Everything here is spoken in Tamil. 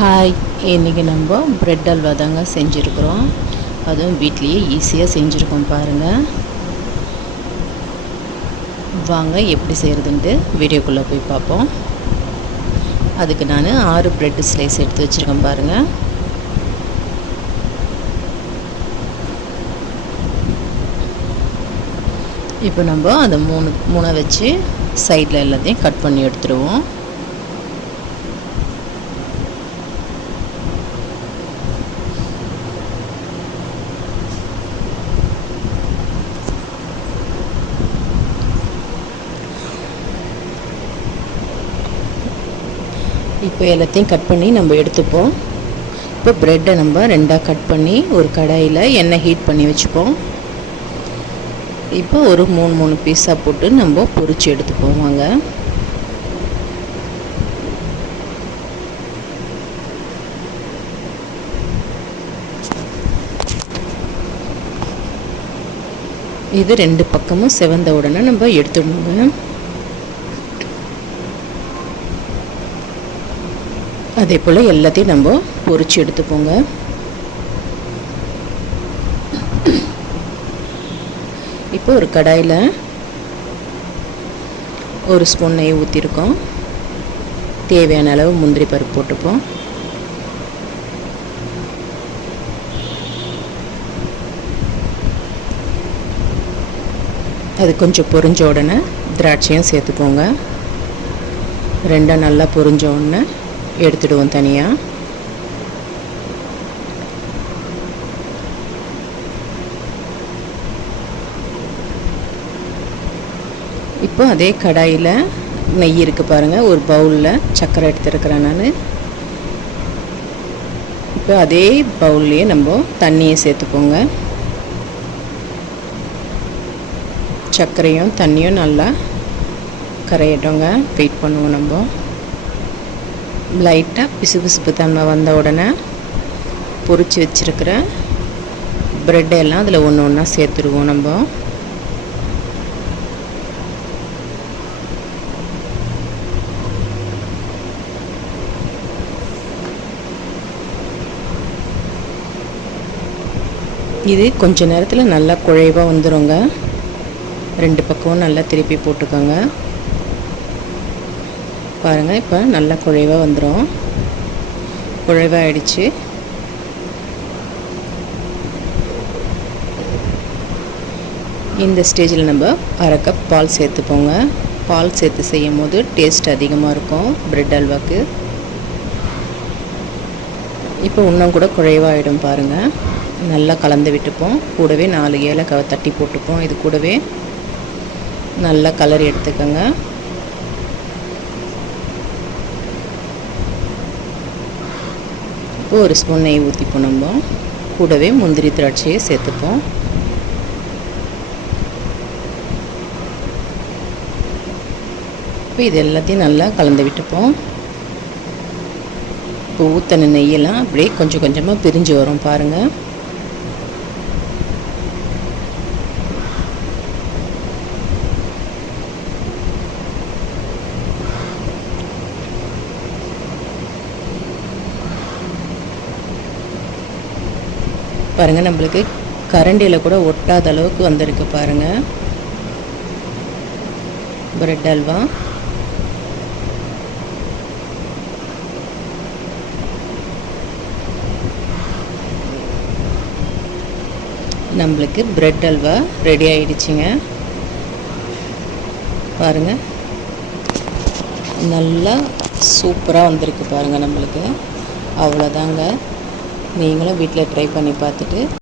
ஹாய், இன்றைக்கி நம்ம ப்ரெட் அல்வா தாங்க செஞ்சுருக்குறோம். அதுவும் வீட்லேயே ஈஸியாக செஞ்சுருக்கோம் பாருங்கள். வாங்க எப்படி செய்கிறதுன்ட்டு வீடியோக்குள்ளே போய் பார்ப்போம். அதுக்கு நான் 6 ப்ரெட் ஸ்லைஸ் எடுத்து வச்சுருக்கேன் பாருங்கள். இப்போ நம்ம அதை மூணை வச்சு சைடில் எல்லாத்தையும் கட் பண்ணி எடுத்துடுவோம். இப்போ எல்லாத்தையும் கட் பண்ணி நம்ம எடுத்துப்போம். இப்போ ப்ரெட்டை நம்ம 2ஆக கட் பண்ணி ஒரு கடாயில் எண்ணெய் ஹீட் பண்ணி வச்சுப்போம். இப்போ ஒரு 3 பீஸாக போட்டு நம்ம பொரிச்சு எடுத்துப்போம். வாங்க, இது 2 பக்கமும் செவந்த உடனே நம்ம எடுத்துடணுங்க. அதே போல் எல்லாத்தையும் நம்ம பொரிச்சு எடுத்துப்போங்க. இப்போ ஒரு கடாயில் 1 ஸ்பூன் நெய் ஊற்றிருக்கோம். தேவையான அளவு முந்திரி பருப்பு போட்டுப்போம். அது கொஞ்சம் பொரிஞ்ச உடனே திராட்சையும் சேர்த்துக்கோங்க. 2 நல்லா பொரிஞ்ச உடனே எடுத்துடுவோம் தனியாக. இப்போ அதே கடாயில் நெய் இருக்குது பாருங்கள். ஒரு பவுலில் சர்க்கரை எடுத்துருக்கிறேன் நான். இப்போ அதே பவுல்லையே நம்ம தண்ணியை சேர்த்துப்போங்க. சர்க்கரையும் தண்ணியும் நல்லா கரையட்டோங்க. வெயிட் பண்ணுவோம். நம்ம லைட்டாக பிசுபிசுப்பு தன்மை வந்த உடனே பொரிச்சு வச்சுருக்கிற ப்ரெட்டெல்லாம் அதில் ஒன்று ஒன்றா சேர்த்துடுவோம். நம்ம இது கொஞ்ச நேரத்தில் நல்லா குழைவாக வந்துடுங்க. 2 பக்கமும் நல்லா திருப்பி போட்டுக்கோங்க. பாருங்கள், இப்போ நல்லா குழைவாக வந்துடும். குழைவாக ஆயிடுச்சு. இந்த ஸ்டேஜில் நம்ம 1/2 கப் பால் சேர்த்துப்போங்க. பால் சேர்த்து செய்யும் போது டேஸ்ட் அதிகமாக இருக்கும் ப்ரெட் அல்வாக்கு. இப்போ இன்னும் கூட குழைவாகிடும் பாருங்கள். நல்லா கலந்து விட்டுப்போம். கூடவே 4 ஏலக்காவை தட்டி போட்டுப்போம். இது கூடவே நல்லா கலர் எடுத்துக்கோங்க. இப்போ 1 ஸ்பூன் நெய் ஊற்றிப்போம். நம்ம கூடவே முந்திரி திராட்சையை சேர்த்துப்போம். இப்போ இது எல்லாத்தையும் நல்லா கலந்து விட்டுப்போம். இப்போ ஊற்றின நெய்யெல்லாம் அப்படியே கொஞ்சம் கொஞ்சமாக பிரிஞ்சு வரும் பாருங்கள். பாருங்கள், நம்மளுக்கு கரண்டியில் கூட ஒட்டாத அளவுக்கு வந்திருக்கு பாருங்கள் ப்ரெட் அல்வா. நம்மளுக்கு ப்ரெட் அல்வா ரெடி ஆகிடுச்சிங்க. பாருங்கள், நல்லா சூப்பராக வந்திருக்கு பாருங்கள் நம்மளுக்கு. அவ்வளோதாங்க. நீங்களும் வீட்டில் ட்ரை பண்ணி பார்த்துட்டு